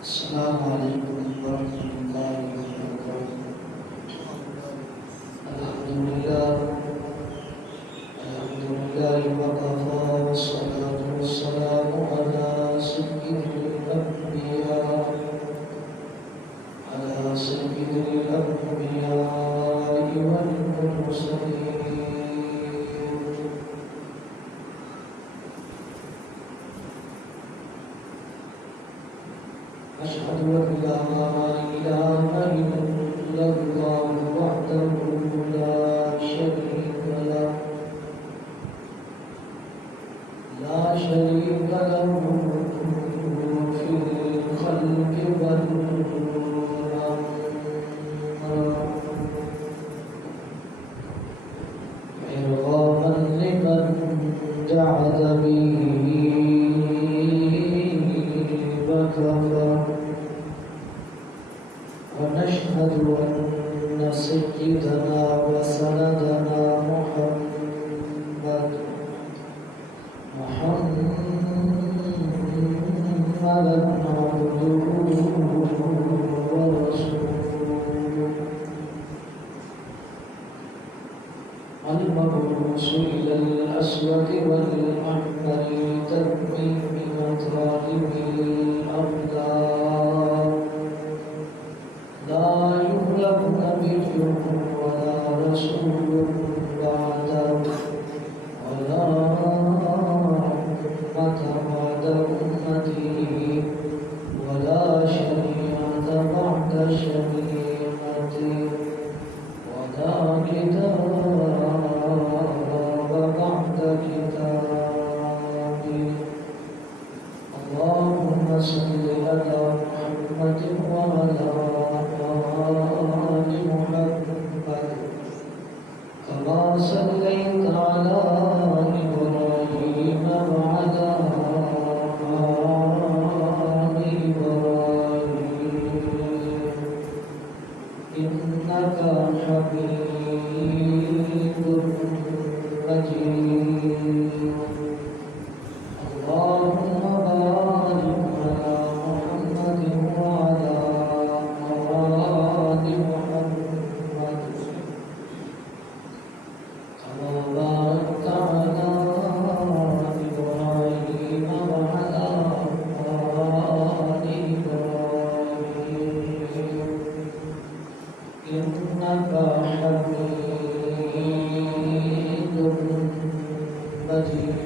السلام علیکم ورحمۃ اللہ وبرکاتہ۔ الحمدللہ وکفی والصلاۃ والسلام علی سید الانبیاء والمرسلین۔ أشهد أن لا إله إلا الله وحده لا شريك له في الخلق والأمر، إرغاما لمن جعل به وكفى. ونشهد أن سيدنا وسندنا محمدا عبده ورسوله، المبعوث إلى الأسود والأحمر لتتميم مطالب الأخلاق. لا يخلق نبي ولا رسول بعده، ولا أمة بعد أمته، ولا شريعة بعد شريعته، ولا كتاب بعد كتابه. اللهم صل على محمد وعلى آل محمد كما صليت على إبراهيم وعلى آل إبراهيم إنك حميد مجيد. اللهم بارك على محمد وعلى آل محمد كما باركت على إبراهيم وعلى آل إبراهيم إنك حميد مجيد.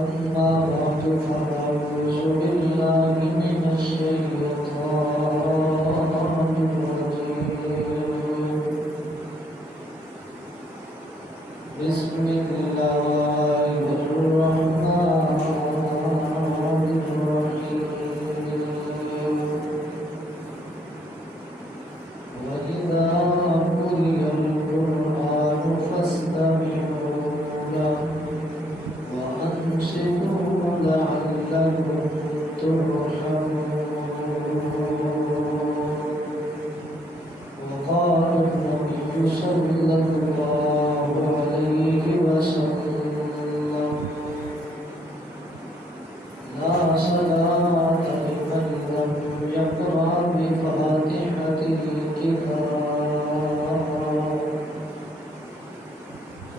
أما بعد فأعوذ بالله من الشيطان الرجيم. بسم الله الرحمن الرحيم. وإذا قرئ القرآن فاستمعوا له وأنصتوا لعلكم ترحمون. وقال النبي صلى الله عليه وسلم: لا صلاة لمن لم يقرأ بفاتحة الكتاب،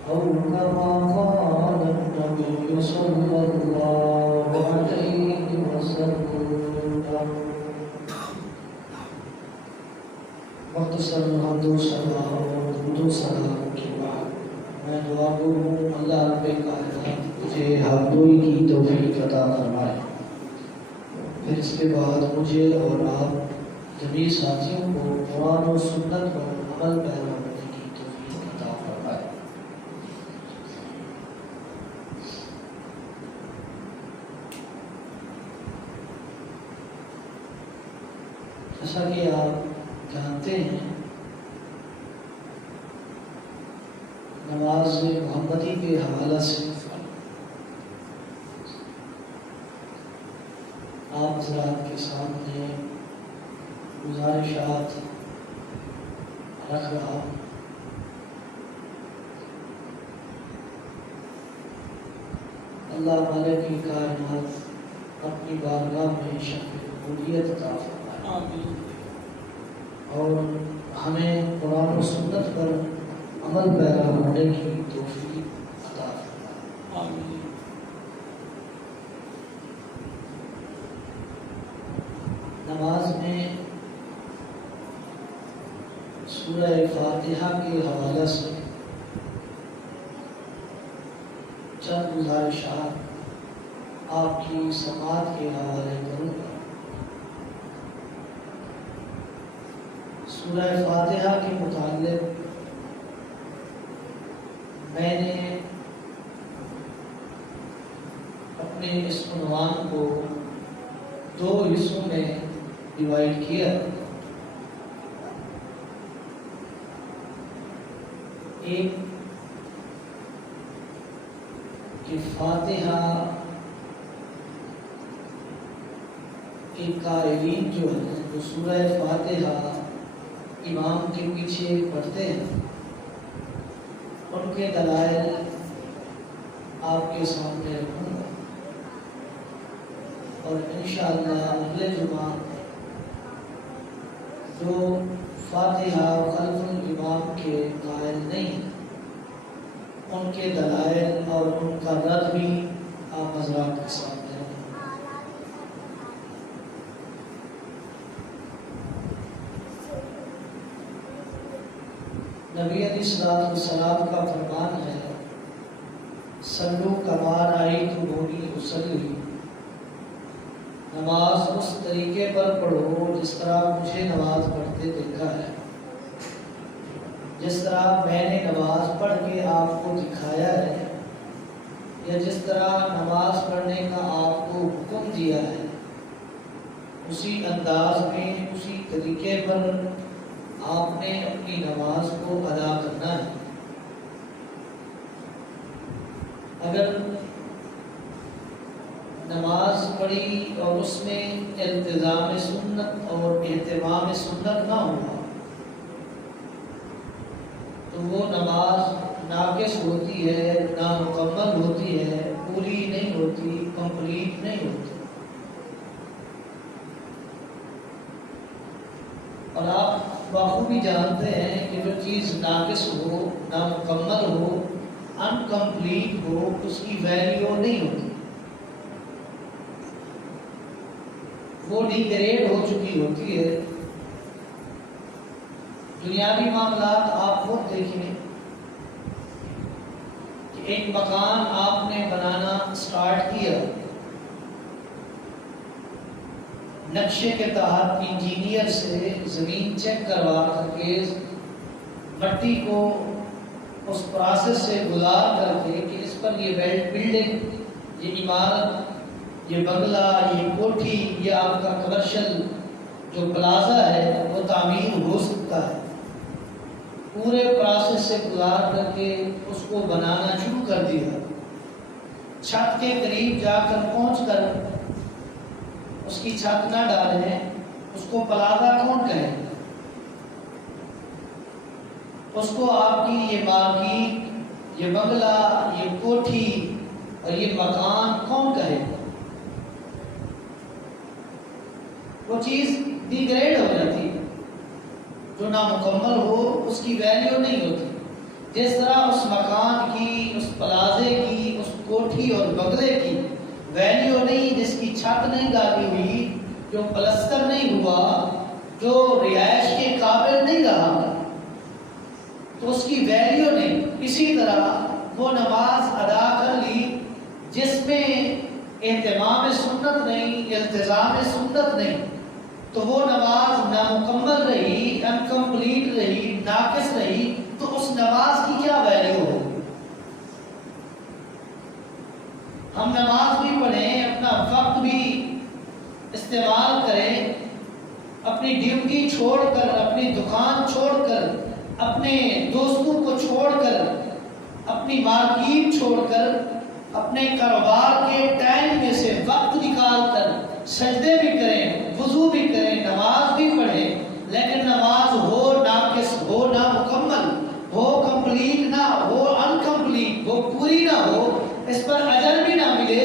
أو كما قال النبي صلى الله عليه وسلم. مختصر حمد و ثنا اور درود و سلام کے بعد میں دعا گو ہوں اللہ رب کائنات مجھے حق گوئی کی توفیق عطا فرمائے. پھر اس کے بعد مجھے اور آپ جمیع ساتھیوں کو قرآن و سنت پر عمل پیرا ہونے کی توفیق عطا فرمائے. جیسا کہ آپ جانتے ہیں نماز محمدی کے حوالہ سے آپ حضرات کے سامنے گزارشات رکھ رہا ہوں. اللہ مالک کائنات اپنی بارگاہ میں شرف قبولیت عطا فرمائے اور ہمیں قرآن و سنت پر عمل پیرا ہونے کی توفیق عطا فرمائے۔ نماز میں سورہ فاتحہ کے حوالے سے چند گزارشات آپ کی سماعت کے حوالے کروں گا۔ سورہ فاتحہ کے متعلق میں نے اپنے اس عنوان کو دو حصوں میں ڈیوائڈ کیا۔ ایک کہ فاتحہ کے قائلین جو ہیں جو سورہ فاتحہ امام کے پیچھے پڑھتے ہیں ان کے دلائل آپ کے سامنے رکھوں گا اور انشاءاللہ اگلے جمعہ جو فاتحہ خلف الامام کے قائل نہیں ان کے دلائل اور ان کا رد بھی آپ حضرات کے سامنے ہیں۔ نبی علیہ الصلوۃ والسلام کا فرمان ہے صلو کما رأیتمونی اصلی، نماز اس طریقے پر پڑھو جس طرح مجھے نماز پڑھتے دیکھا ہے، جس طرح میں نے نماز پڑھ کے آپ کو دکھایا ہے یا جس طرح نماز پڑھنے کا آپ کو حکم دیا ہے اسی انداز میں اسی طریقے پر آپ نے اپنی نماز کو ادا کرنا ہے۔ اگر نماز پڑھی اور اس میں التزام سنت اور اہتمام سنت نہ ہوا تو وہ نماز ناقص ہوتی ہے، نامکمل ہوتی ہے، پوری نہیں ہوتی، کمپلیٹ نہیں ہوتی۔ اور آپ بخوبی جانتے ہیں کہ جو چیز ناقص ہو، نامکمل ہو، انکمپلیٹ ہو، اس کی ویلیو نہیں ہوتی، وہ ڈیگریڈ ہو چکی ہوتی ہے۔ دنیاوی معاملات آپ خود دیکھیں کہ ایک مکان آپ نے بنانا سٹارٹ کیا، نقشے کے تحت انجینئر سے زمین چیک کروا کر کے مٹی کو اس پروسیس سے گزار کر کے کہ اس پر یہ بلڈنگ، یہ عمارت، یہ بنگلہ، یہ کوٹھی، یہ آپ کا کمرشل جو پلازا ہے وہ تعمیر ہو سکتا ہے، پورے پروسیس سے گزار کر کے اس کو بنانا شروع کر دیا۔ چھت کے قریب جا کر پہنچ کر اس کی چھت نہ ڈالیں، اس کو پلازا کون کہے؟ اس کو آپ کی یہ مارکیٹ، یہ بنگلہ، یہ کوٹھی اور یہ مکان کون کہے؟ وہ چیز ڈیگریڈ ہو جاتی ہے، جو نامکمل ہو اس کی ویلیو نہیں ہوتی۔ جس طرح اس مکان کی، اس پلازے کی، اس کوٹھی اور بنگلے کی ویلیو نہیں جس کی چھت نہیں ڈالی ہوئی، جو پلستر نہیں ہوا، جو رہائش کے قابل نہیں رہا، تو اس کی ویلیو نہیں۔ اسی طرح وہ نماز ادا کر لی جس میں اہتمام سنت نہیں، التزام سنت نہیں، تو وہ نماز نامکمل رہی، انکمپلیٹ رہی، ناقص رہی، تو اس نماز کی کیا ویلیو ہو؟ ہم نماز بھی پڑھیں، اپنا وقت بھی استعمال کریں، اپنی ڈیوٹی چھوڑ کر، اپنی دکان چھوڑ کر، اپنے دوستوں کو چھوڑ کر، اپنی مارکیٹ چھوڑ کر، اپنے کاروبار کے ٹائم میں سے وقت نکال کر سجدے بھی کریں، وضو بھی کریں، نماز بھی پڑھیں، لیکن نماز ہو ناقص، ہو نامکمل، ہو کمپلیٹ نہ ہو، انکمپلیٹ ہو، پوری نہ ہو، اس پر اجر بھی نہ ملے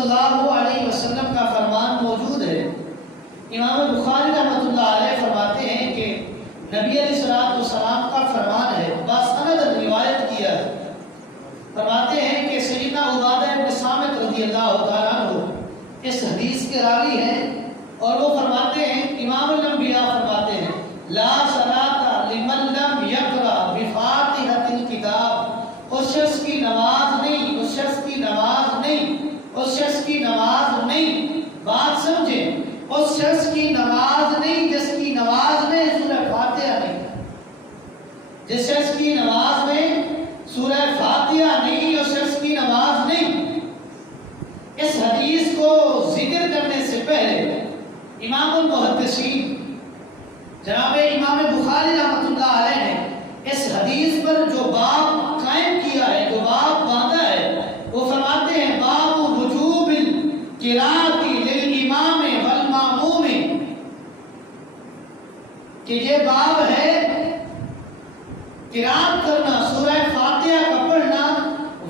اللہ علیہ وسلم کا فرمان موجود ہے۔ امام بخاری رحمۃ اللہ علیہ فرماتے ہیں کہ نبی علیہ السلام کا فرمان ہے، باسند روایت کیا ہے، فرماتے ہیں کہ سیدنا عبادہ بن صامت رضی اللہ تعالیٰ عنہ اس حدیث کے راوی ہیں، اور وہ فرماتے ہیں، امام الانبیاء فرماتے ہیں، لا صلاۃ لمن لم یقرأ بفاتحۃ الکتاب، اس شخص کی نماز نہیں، اس شخص کی نماز نہیں، اس شخص کی نماز نہیں، بات سمجھیں، اس شخص کی نماز نہیں جس کی نماز میں سورہ فاتحہ نہیں، جس شخص کی نماز میں سورہ فاتحہ نہیں، اس شخص کی نماز نہیں۔ اس حدیث کو ذکر کرنے سے پہلے امام المحدثین جناب امام بخاری رحمۃ اللہ علیہ نے اس حدیث پر جو باب قائم کیا ہے، جو باب باندھا ہے، وہ فرماتے ہیں باب وجوب القراءۃ للامام والماموم، کہ یہ باب ہے قراءت کرنا، سورہ فاتحہ کا پڑھنا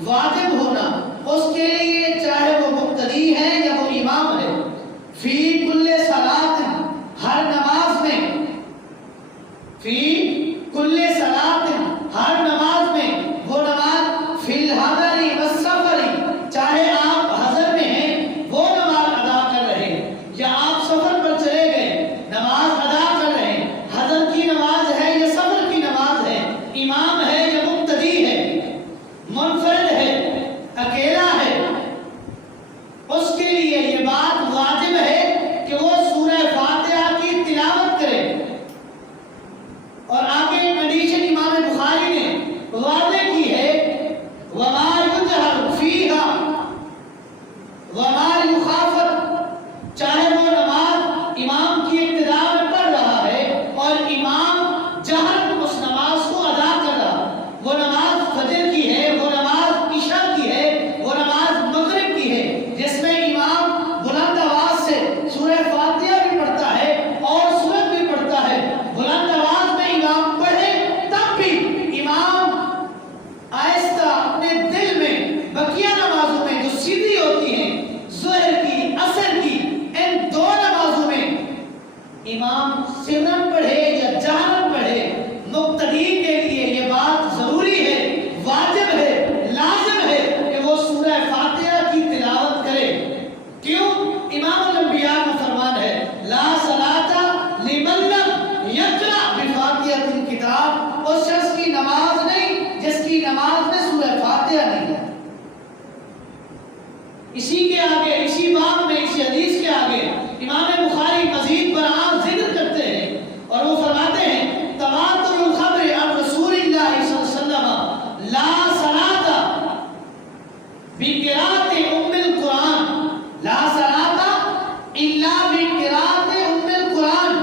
واجب ہونا اس کے لیے، چاہے وہ مقتدی ہے یا وہ امام ہے، فی کل صلاۃ، ہر نماز میں، فی کل صلاۃ، ہر نماز میں، وہ نماز فی الحضر والسفر، چاہے آپ حضر میں ہیں وہ نماز ادا کر رہے ہیں، یا آپ سفر پر چلے گئے نماز ادا کر رہے ہیں، حضر کی نماز ہے یا سفر کی نماز ہے، امام ہے یا مقتدی ہے، منفرد ہے، اکیلا ہے، اس کے لیے یہ بات واجب ہے کہ وہ سورہ فاتحہ کی تلاوت کرے۔ اور آگے کنڈیشن امام بخاری نے واضح کی ہے، وما یجہر فیہا وما یخافت، چاہے وہ نماز امام کی ابتدا میں پڑھ رہا ہے اور امام جہر اس نماز کو ادا کر رہا، وہ نماز فجر کی ہے، وہ نماز عشاء کی ہے، وہ نماز مغرب کی ہے، جس میں امام بلند آواز سے سورہ فاتحہ بھی پڑھتا ہے اور سورت بھی پڑھتا ہے، بلند آواز میں امام پڑھے تب بھی امام آہستہ اپنے دل میں بقیہ نمازوں میں جو سیدھی ہوتی ہیں، ظہر کی، عصر کی، ان دو نمازوں میں امام سرن پڑھے یا جہرن پڑھے، مقتدی کے لیے یہ بات ضروری ہے، واجب ہے، لازم ہے کہ وہ سورہ فاتحہ کی تلاوت کرے۔ کیوں؟ امام الانبیاء کا فرمان ہے، لا صلاۃ لمن لم یقرأ بفاتحۃ الکتاب، اس شخص کی نماز نہیں جس کی نماز میں سورہ فاتحہ نہیں ہے۔ اسی کے آگے، اسی باب میں، اسی حدیث کے آگے امام بخاری مزید برآں ذکر کرتے ہیں، اور وہ فرماتے ہیں، تواتر الخبر عن رسول اللہ صلی اللہ علیہ وسلم لا صلاۃ بقراءۃ ام القرآن، لا صلاۃ الا بقراءۃ ام القرآن،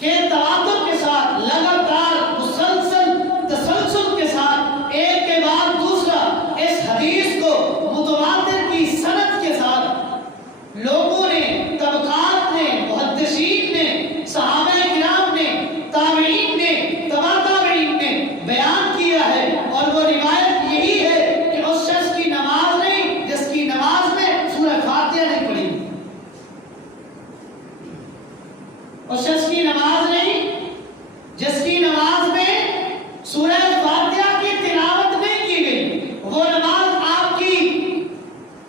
کے تواتر کے ساتھ، لگاتار مسلسل تسلسل کے ساتھ، ایک کے بعد دوسرا اس حدیث کو متواتر کی سند کے ساتھ لوگوں نے، طبقات نے، محدثین نے، صحابہ کرام نے، تابعین نے، تبع تابعین نے بیان کیا ہے، اور وہ روایت یہی ہے کہ اس شخص کی نماز نہیں جس کی نماز میں سورہ فاتحہ نہیں پڑھی، اس شخص کی نماز نہیں جس کی نماز میں سورہ فاتحہ کی تلاوت نہیں کی گئی، وہ نماز آپ کی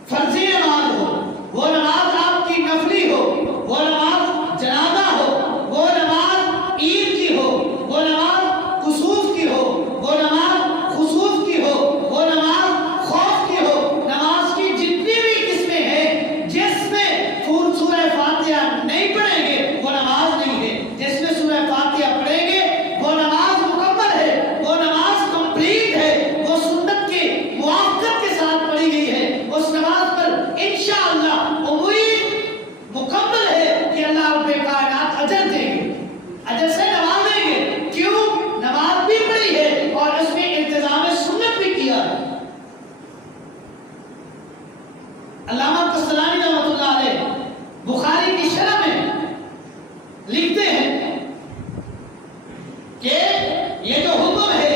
فرضی نماز ہو، وہ نماز آپ کی نفلی ہو، وہ نماز جنازہ ہو، وہ نماز عید کی ہو، وہ نماز کسوف کی ہو، وہ نماز خسوف کی ہو، وہ نماز خوف کی ہو، نماز کی جتنی بھی قسمیں ہیں جس میں سورہ فاتحہ نہیں پڑھیں گے وہ نماز نہیں ہے، جس میں سورہ فاتحہ پڑھیں گے وہ نماز مکمل ہے، وہ نماز کمپلیٹ ہے، وہ سنت کے موافقت کے ساتھ پڑھی گئی ہے، اس نماز پر انشاءاللہ امید مکمل ہے کہ اللہ رب کائنات اجر دیں گے، اجر سے نوازیں گے۔ کیوں؟ نماز بھی پڑھی ہے اور اس میں التزام سنت بھی کیا ہے۔ علامہ قسطلانی رحمۃ اللہ علیہ بخاری کی شرح میں لکھتے ہیں کہ یہ جو حکم ہے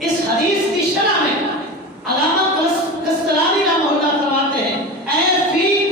اس حدیث کی شرح میں علامہ قسطلانی رحمہ اللہ فرماتے ہیں، اے فی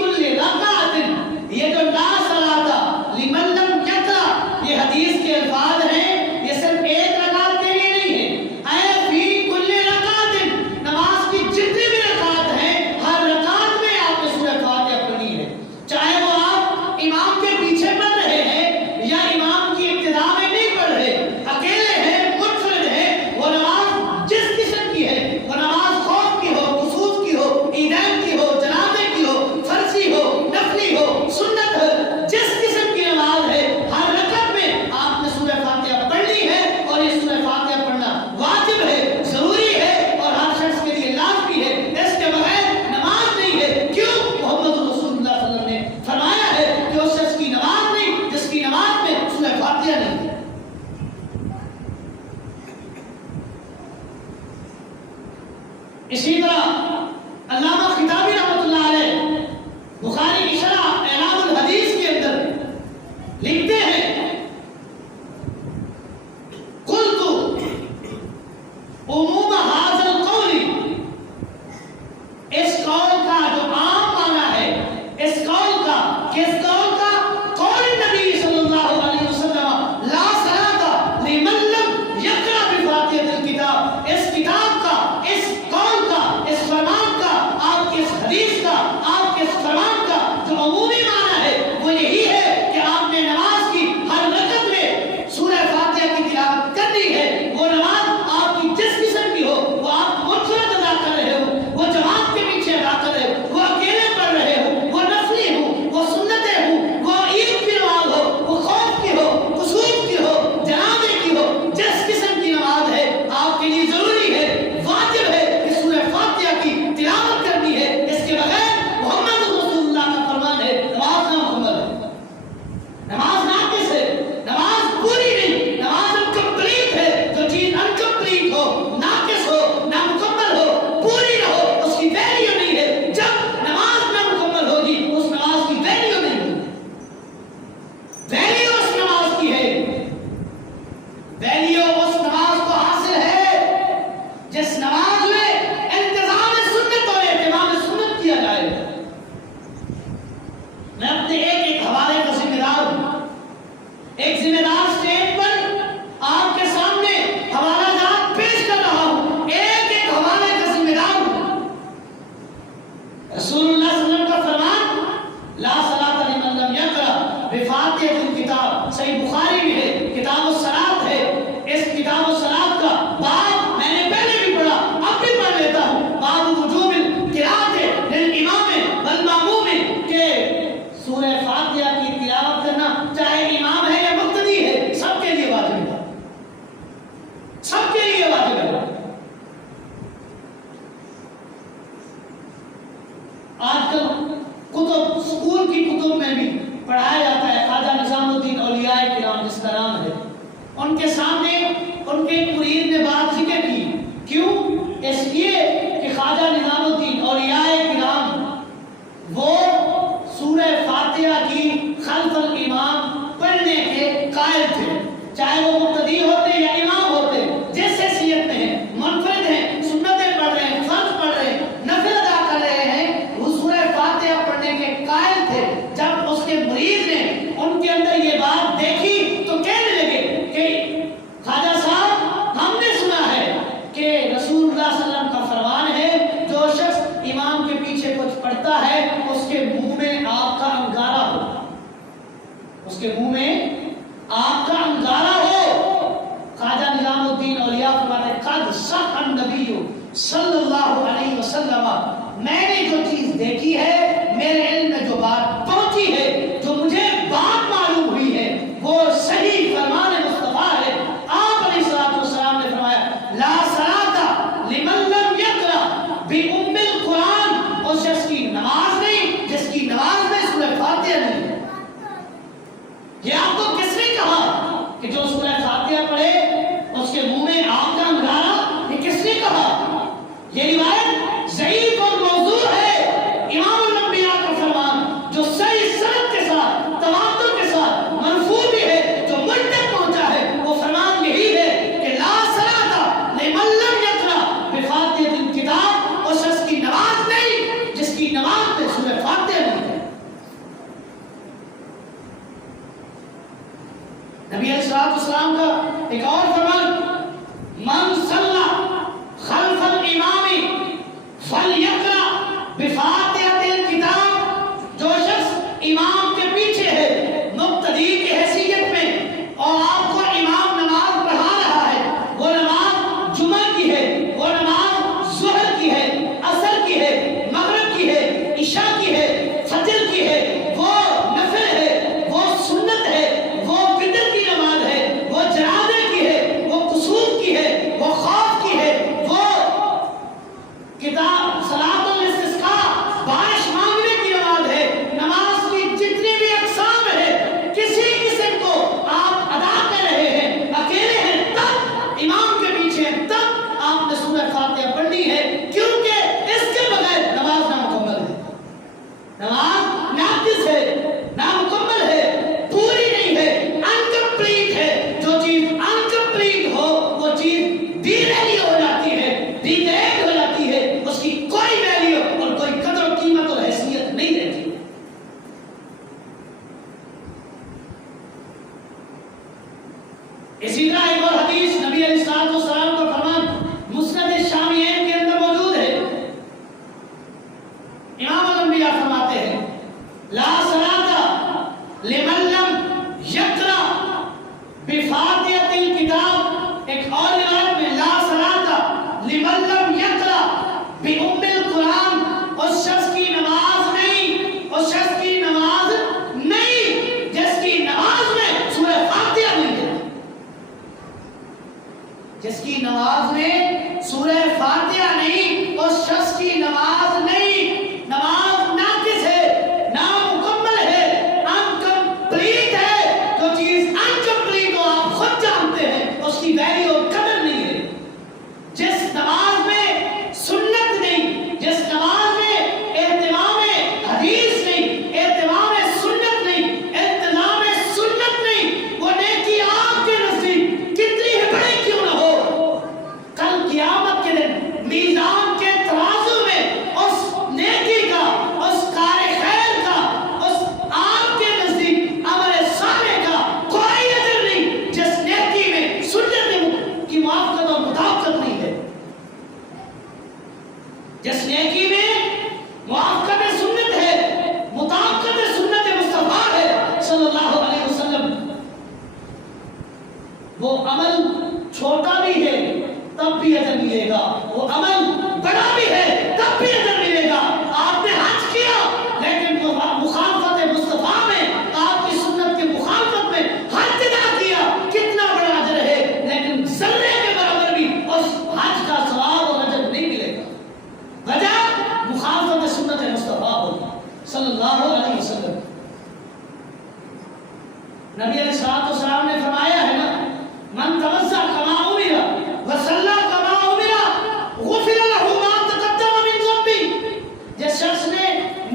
آج کل کتب اسکول کی کتب میں بھی پڑھایا جاتا ہے خواجہ نظام الدین اولیاء کرام جس کا نام ہے، ان کے سامنے ان کے مرید نے بات ذکر کی، کیوں؟ اس لیے کہ خواجہ نظام الدین اولیاء کرام وہ سورہ فاتحہ کی خلف الامام پڑھنے کے قائل تھے، چاہے وہ مقتدی ہوتے یا امام ہوتے، جس حیثیت میں ہیں، منفرد ہیں، سنتیں پڑھ رہے ہیں، فرض پڑھ رہے ہیں، نفل ادا کر رہے ہیں، وہ سورہ فاتحہ پڑھنے کے قائل تھے۔ جب اس کے مرید نے ان کے اندر یہ بات دیکھی تو کہنے لگے کہ خواجہ صاحب ہم نے سنا ہے کہ رسول اللہ صلی اللہ علیہ وسلم کا فرمان ہے جو شخص امام کے پیچھے کچھ پڑھتا ہے اس کے منہ میں آگ کا انگارہ ہو، اس کے منہ میں آگ کا انگارہ ہو۔ خواجہ نظام الدین اولیاء فرماتے ہیں قد صح النبی صلی اللہ علیہ وسلم، میں نے جو چیز دیکھی ہے، میرے علم میں جو بات پہنچی ہے، جو مجھے بات معلوم ہوئی ہے، وہ صحیح فرمان مصطفیٰ ہے۔ آپ علیہ السلام نے فرمایا لا صلاۃ لمن لم یقرأ بأم القرآن، اس شخص کی نماز نہیں جس کی نماز میں سورہ فاتحہ نہیں ہے۔ یہ آپ کو کس نے کہا کہ جو سورہ فاتحہ پڑھے اس کے منہ میں آگ کا انگارہ؟ یہ کس نے کہا؟ یہ روایت ضعیف اور موضوع ہے۔ امام الانبیاء کا فرمان جو صحیح سند کے ساتھ تواتر کے ساتھ مرفوع بھی ہے، جو مجھ تک پہنچا ہے، وہ فرمان یہی ہے کہ لا صلاۃ لمن لم یقرأ بفاتحۃ الکتاب، اس شخص کی نماز نہیں جس کی نماز میں سورہ فاتحہ نہیں ہے۔ نبی علیہ السلام کا ایک اور فرمان من صلی خلف الامام فلیقرأ بفاتحۃ الکتاب، جو شخص امام کے پیچھے ہے مقتدی کی حیثیت میں اور آپ کو امام نماز پڑھا رہا ہے، وہ نماز جمعہ کی ہے، وہ نماز ظہر کی ہے، عصر کی ہے، مغرب کی ہے، عشاء کی ہے، فجر کی ہے، وہ نفل ہے، وہ سنت ہے، وہ بدر کی نماز ہے، وہ جنازے کی ہے، وہ کسوف کی ہے، وہ خوف کی ہے، وہ کتاب صلاۃ الاستسقاء بارش مانگنے کی نماز ہے۔ نماز کی جتنی بھی اقسام ہے، کسی قسم کو آپ ادا کر رہے ہیں، اکیلے ہیں تب، امام کے پیچھے ہیں تب آپ نے سورہ فاتحہ پڑھنی ہے، کیونکہ اس کے بغیر نماز نامکمل ہے، نماز ناقص ہے، نامکمل ہے، پوری نہیں ہے، انکمپلیٹ ہے۔ جو چیز انکمپلیٹ ہو وہ چیز ڈی ویلیو ہو جاتی ہے، ڈی گریڈ ہو جاتی ہے، اس کی کوئی ویلیو اور کوئی قدر و قیمت اور حیثیت نہیں رہتی۔ اسی طرح ایک اور حدیث نبی علیہ السلام کا فرمان مسند الشامیین کے اندر موجود ہے۔ امام الانبیاء فرماتے ہیں لا صلاۃ لمن لم یقرأ بفاتحۃ الکتاب، ایک اور روایت میں لا صلاۃ لمن لم یقرأ بأم القرآن، اس شخص کی نماز نہیں، اس شخص کی نماز نہیں جس کی نماز میں سورہ فاتحہ نہیں ہے، جس کی نماز میں سورہ فاتحہ نہیں، اس شخص کی نماز نہیں، نماز ناقص ہے، نامکمل نبی علیہ الصلوۃ والسلام نے فرمایا ہے نا، من توضا کما امر وصلی کما امر غفر له ما تقدم من ذنبه، جس شخص نے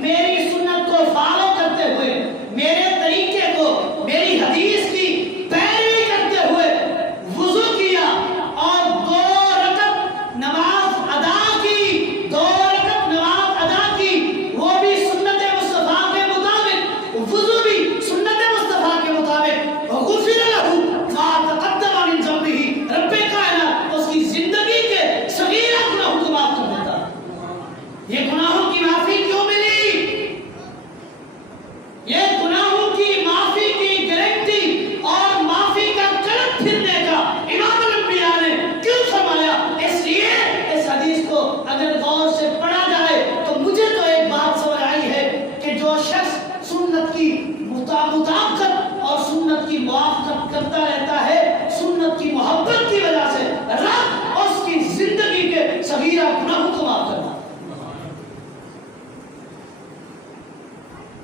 میری سنت کو فالو کرتے ہوئے، میرے طریقے کو، میری حدیث کی پیروی کرتے ہوئے وضو کیا اور 2 رکعت نماز ادا کی، 2 رکعت نماز ادا کی، وہ بھی سنت مصطفیٰ کے مطابق، وضو بھی سنت مصطفیٰ کے مطابق، غفر له ما تقدم من ذنبه، رب کائنات اس کی زندگی کے صغیرہ گناہوں کو معاف کر دیتا۔ یہ گناہوں کی معافی کیوں ملی؟ یہ گناہوں کی معافی کی گارنٹی اور معافی کا کلب پھرنے کا امام الانبیاء نے کیوں فرمایا؟ اس لیے اس حدیث کو اگر غور سے پڑھا جائے تو مجھے تو ایک بات سمجھ آئی ہے کہ جو شخص سنت کی مطابقت اور سنت کی موافقت کرتا رہتا ہے، سنت کی محبت کی وجہ سے رب اس کی زندگی کے صغیرہ گناہوں کو معاف کرتا ہے،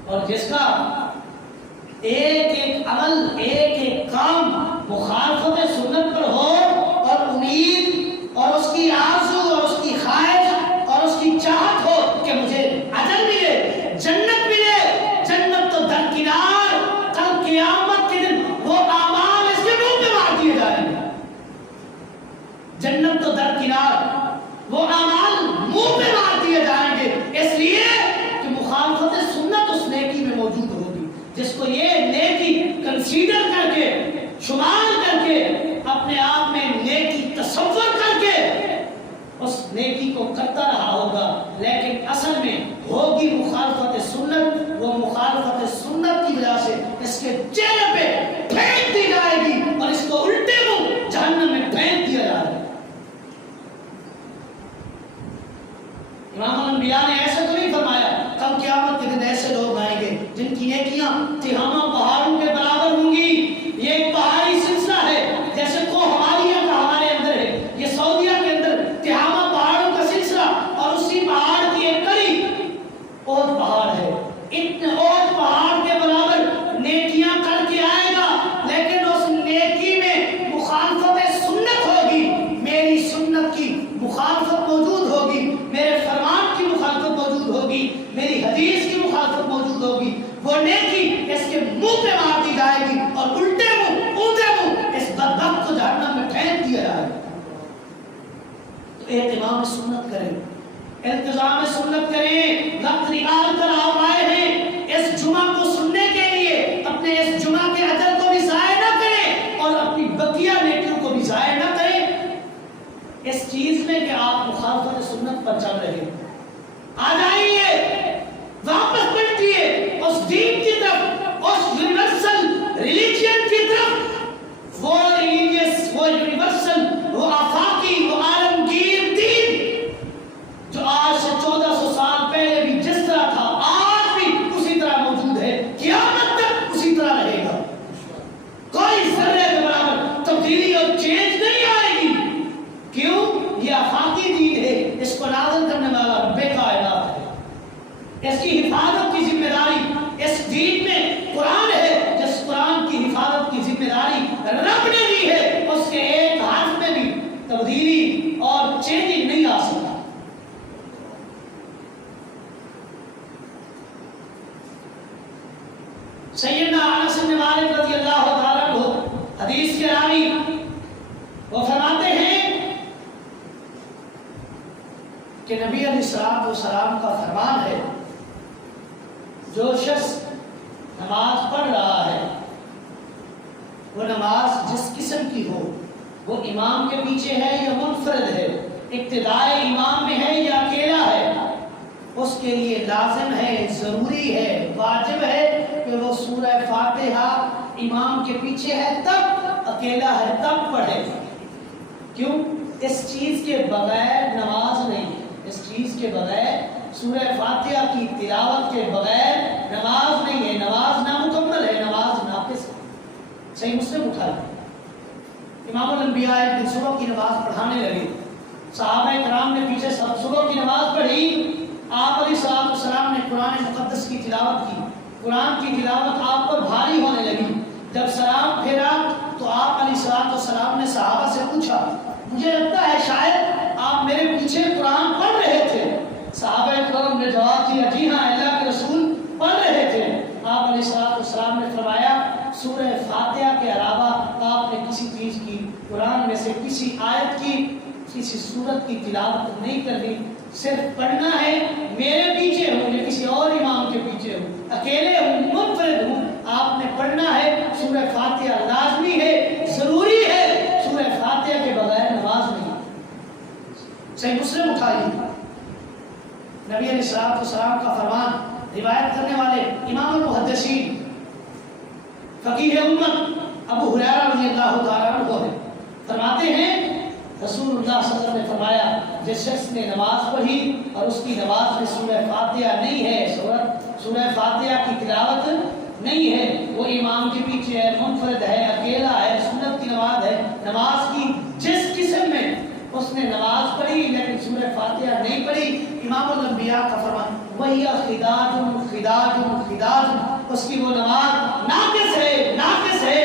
اور جس کا ایک ایک عمل، ایک ایک کام مخالفت سنت پر ہو اور امید اور اس کی آرزو اور اس کی خواہش اور اس کی چاہت ہو کہ مجھے اجر ملے، جنت ملے، جنت تو درکنار، کل قیامت کے دن وہ اعمال اس کے منہ پہ مار دیے جائیں گے، جنت تو درکنار، وہ اعمال منہ پہ مار دیے جائیں گے، اس لیے کہ مخالفت سنت اس نیکی میں موجود ہوگی۔ جس کو یہ نیکی کنسیڈر کر کے، شمار کر کے، اپنے آپ میں نیکی تصور کر کے اس نیکی کو کرتا رہا ہوگا، لیکن اصل میں ہوگی مخالفت سنت، وہ مخالفت سنت کی وجہ سے اس کے چہرے پہ پھینک دی جائے گی اور اس کو الٹے منہ جہنم میں پھینک دیا جائے گا۔ امام الانبیاء نے ایسے تو نہیں فرمایا، کل قیامت کے دن ایسے لوگ آئیں گے جن کی نیکیاں تہامہ پہاڑوں کے برابر ہوں گی۔ یہ ایک پہاڑی سلسلہ ہے، جیسے کو ہمالیہ کا ہمارے اندر ہے، یہ سعودیہ کے اندر تہامہ پہاڑوں کا سلسلہ، اور اسی پہاڑ کی ایک کڑی احد پہاڑ ہے، اتنے احد پہاڑ کے برابر نیکیاں کر کے آئے گا، لیکن اس نیکی میں مخالفت سنت ہوگی، میری سنت کی مخالفت موجود ہوگی، میرے فرمان کی مخالفت موجود ہوگی، میری حدیث کی مخالفت موجود ہوگی، وہ نیکی اس کے منہ پہ مار دی جائے گی اور الٹے منہ، اونچے منہ اس بدبخت کو جہنم میں پھینک دیا جائے گا۔ تو اہتمام سنت کریں، التزام سنت کریں، وقت نکال کر آپ آئے ہیں اس جمعہ کو سننے کے لیے، اپنے اس جمعہ کے اجر کو بھی ضائع نہ کریں اور اپنی بقیہ نیکیوں کو بھی ضائع نہ کریں اس چیز میں کہ آپ مخالفت سنت پر چل رہے ہیں۔ آ جائیے، واپس پلٹیے اس دین کی طرف، اس یونیورسل ریلیجن کی طرف، وہ ریلیجیس، وہ یونیورسل، وہ آفاقی، وہ عالمگیر دین جو آج سے 1400 سال پہلے بھی جس طرح تھا آج بھی اسی طرح موجود ہے، قیامت تک اسی طرح رہے گا، کوئی ذرے کے برابر تبدیلی اور چینج نہیں آئے گی۔ کیوں؟ یہ آفاقی دین ہے، اس کو نازل کرنے والا رب کائنات ہے، اس کی حفاظت کی ذمہ داری اس دین میں قرآن ہے، جس قرآن کی حفاظت کی ذمہ داری رب نے دی ہے، اس کے ایک حرف میں بھی تبدیلی اور چینجنگ نہیں آ سکتا۔ سیدنا انس بن مالک رضی اللہ تعالیٰ عنہ حدیث کے راوی، وہ فرماتے ہیں کہ نبی علیہ السلام کا فرمان ہے، جو شخص نماز پڑھ رہا ہے، وہ نماز جس قسم کی ہو، وہ امام کے پیچھے ہے یا منفرد ہے، اقتداء امام میں ہے یا اکیلا ہے، اس کے لیے لازم ہے، ضروری ہے، واجب ہے کہ وہ سورہ فاتحہ امام کے پیچھے ہے تب، اکیلا ہے تب پڑھے۔ کیوں؟ اس چیز کے بغیر نماز نہیں ہے، اس چیز کے بغیر، سورہ فاتحہ کی تلاوت کے بغیر نماز نہیں ہے، نماز نامکمل ہے، نماز ناقص ہے۔ صحیح مسلم اٹھا لیں، امام الانبیاء ایک دن صبح کی نماز پڑھانے لگے، صحابہ کرام نے پیچھے صبح کی نماز پڑھی، آپ علیہ السلام نے قرآن مقدس کی تلاوت کی، قرآن کی تلاوت آپ پر بھاری ہونے لگی، جب سلام پھیرا تو آپ علیہ الصلوۃ والسلام نے صحابہ سے پوچھا مجھے لگتا ہے شاید آپ میرے پیچھے قرآن پڑھ رہے تھے. صحابہ کرام نے جواب دیا جی ہاں اللہ کے رسول پڑھ رہے تھے. آپ علیہ الصلوۃ والسلام نے فرمایا سورہ فاتحہ کے علاوہ آپ نے کسی چیز کی قرآن میں سے کسی آیت کی کسی سورت کی تلاوت نہیں کرنی, صرف پڑھنا ہے. میرے پیچھے ہوں یا کسی اور امام کے پیچھے ہوں, اکیلے ہوں, منفرد ہوں, آپ نے پڑھنا ہے. سورہ فاتحہ لازمی ہے, ضروری ہے. سورہ فاتحہ کے بغیر نماز نہیں. صحیح مسلم اٹھائیے نبی علیہ الصلوۃ والسلام کا فرمان روایت کرنے والے امام المحدثین فقیہ امت ابو ہریرہ رضی اللہ تعالیٰ عنہ ہے. فرماتے ہیں رسول اللہ صلی اللہ علیہ وسلم نے فرمایا جس شخص نے نماز پڑھی اور اس کی نماز میں سورہ فاتحہ نہیں ہے, سورہ فاتحہ کی تلاوت نہیں ہے, وہ امام کے پیچھے ہے, منفرد ہے, اکیلا ہے, سنت کی نماز ہے. نماز کی جس قسم میں اس نے نماز پڑھی لیکن سورہ فاتحہ نہیں پڑھی, امام الانبیاء کا فرمان وہی خداج اس کی وہ نماز ناقص ہے,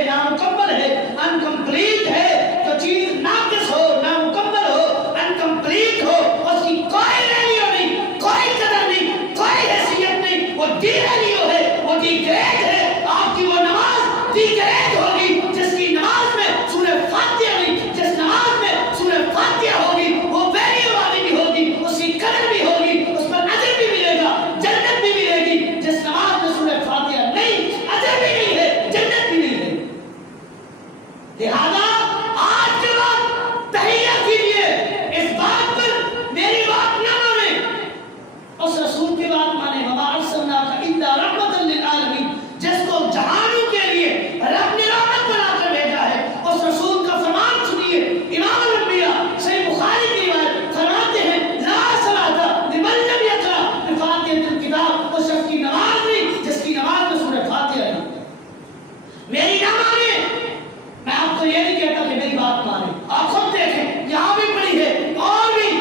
نامکمل ہے, انکمپلیٹ ہے. جو چیز ناقص ہو, نامکمل ہو, انکمپلیٹ ہو, اس کی کوئی ویلیو نہیں, کوئی قدر نہیں, کوئی حیثیت نہیں. وہ ڈی ویلیو ہے, وہ ڈی گریڈ ہے. آپ کی وہ نماز ڈی گریڈ ہوگی جس کی نماز میں سورہ فاتحہ نہیں, جس نماز میں سورہ فاتحہ ہوگی وہ ویلیو والی بھی ہوگی, اس کی قدر بھی ہوگی, اس پر اجر بھی ملے گا, جنت بھی ملے گی. جس نماز میں سورہ فاتحہ نہیں, اجر بھی نہیں ہے, جنت بھی نہیں ہے. لہذا آج کے بعد تہیہ کیجیے, اس بات پر میری بات نہ مانیں, اس رسول کی بات مانیں. وما ارسلناک الا رحمۃ للعالمین, جس کو جہانوں کے لیے رب نے رحمت بنا کر بھیجا ہے, اس رسول کا فرمان سنیے. امام الانبیاء صحیح بخاری کی روایت فرماتے ہیں لا صلاۃ لمن لم یقرأ بفاتحۃ الکتاب, اس شخص کی نماز نہیں جس کی نماز میں سورہ فاتحہ نہیں. میری نہ مانیں, میں آپ کو یہ نہیں کہتا کہ میری بات مانیں, آپ خود دیکھیں یہاں بھی پڑھی ہے اور بھی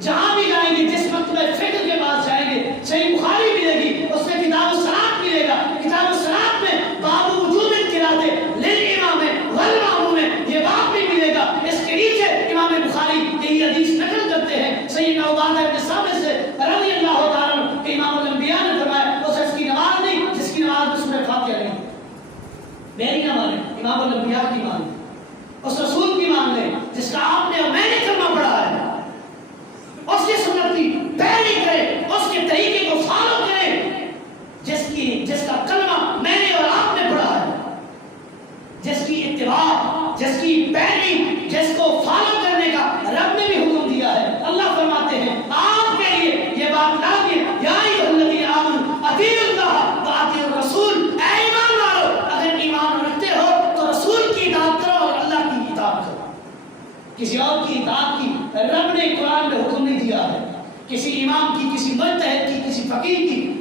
جہاں بھی جائیں گے, جس مکتبہ فکر کے پاس جائیں گے صحیح بخاری ملے گی, اس میں کتاب الصلاۃ ملے گا. کتاب الصلاۃ میں باب وجوب القراءۃ للامام والمأموم, یہ باب بھی ملے گا. اس کے نیچے امام بخاری یہی حدیث نقل کرتے ہیں سیدنا عبادہ بن صامت سے رضی اللہ تعالیٰ عنہ کہ امام الانبیاء نے فرمایا اس شخص کی نماز نہیں جس کی نماز میں سورہ فاتحہ نہیں. میری نہ مانیں, امام الانبیاء کی مانیں, اس رسول کی مان لیں جس کا آپ نے اور میں نے کلمہ پڑھا ہے. اس کی سنت کی پیروی کریں, اس کے طریقے کو فالو کریں جس کا کلمہ میں نے اور آپ نے پڑھا ہے. جس کی اتباع, جس کی پیروی, جس کو فالو کرنے کا رب نے بھی حکم دیا ہے. اللہ فرماتے ہیں آپ کے لیے یہ بات لازمی ہے, یا ایھا الذین آمنوا اطیعوا اللہ واطیعوا الرسول, اے ایمان والو اگر ایمان رکھتے ہو تو رسول کی اطاعت کرو اور اللہ کی اطاعت کرو. کسی اور کی اطاعت کی رب نے قرآن میں حکم نہیں دیا ہے. کسی امام کی, کسی مجتہد کی, کسی فقیہ کی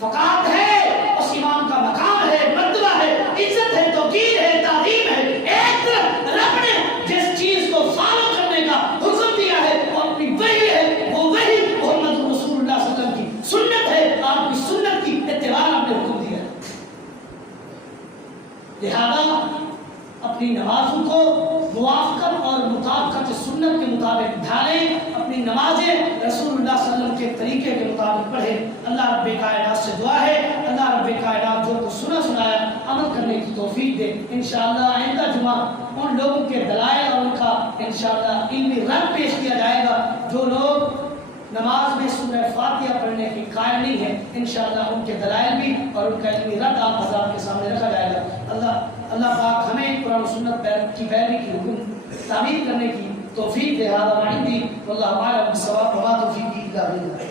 فقاہت ہے, اس امام کا مقام ہے, مرتبہ ہے, عزت ہے, توقیر ہے, تعظیم ہے. ایک طرف رب نے جس چیز کو فالو کرنے کا حکم دیا ہے وہ اپنی وحی ہے, وہ وحی محمد رسول اللہ صلی اللہ علیہ وسلم کی سنت ہے, آپ کی سنت کی اتباع آپ نے حکم دیا ہے. لہذا اپنی نمازوں کو موافقت اور مطابقت سنت کے مطابق ڈھالیں, اپنی نمازیں رسول اللہ صلی اللہ علیہ وسلم کے طریقے کے مطابق پڑھیں. اللہ رب کائنات سے دعا ہے اللہ رب کائنات جو کچھ سنایا عمل کرنے کی توفیق دے. انشاءاللہ آئندہ جمعہ ان لوگوں کے دلائل اور ان کا انشاءاللہ علمی رد پیش کیا جائے گا جو لوگ نماز میں سورہ فاتحہ پڑھنے کی قائل نہیں ہے. انشاءاللہ ان کے دلائل بھی اور ان کا علمی رد آپ حضرات کے سامنے رکھا جائے گا. اللہ پاک ہمیں قرآن و سنت کی پیروی کی حکم تعمیر کرنے کی توفیق دے. ھذا ما عندی واللہ اعلم بالصواب وما توفیقی الا باللہ.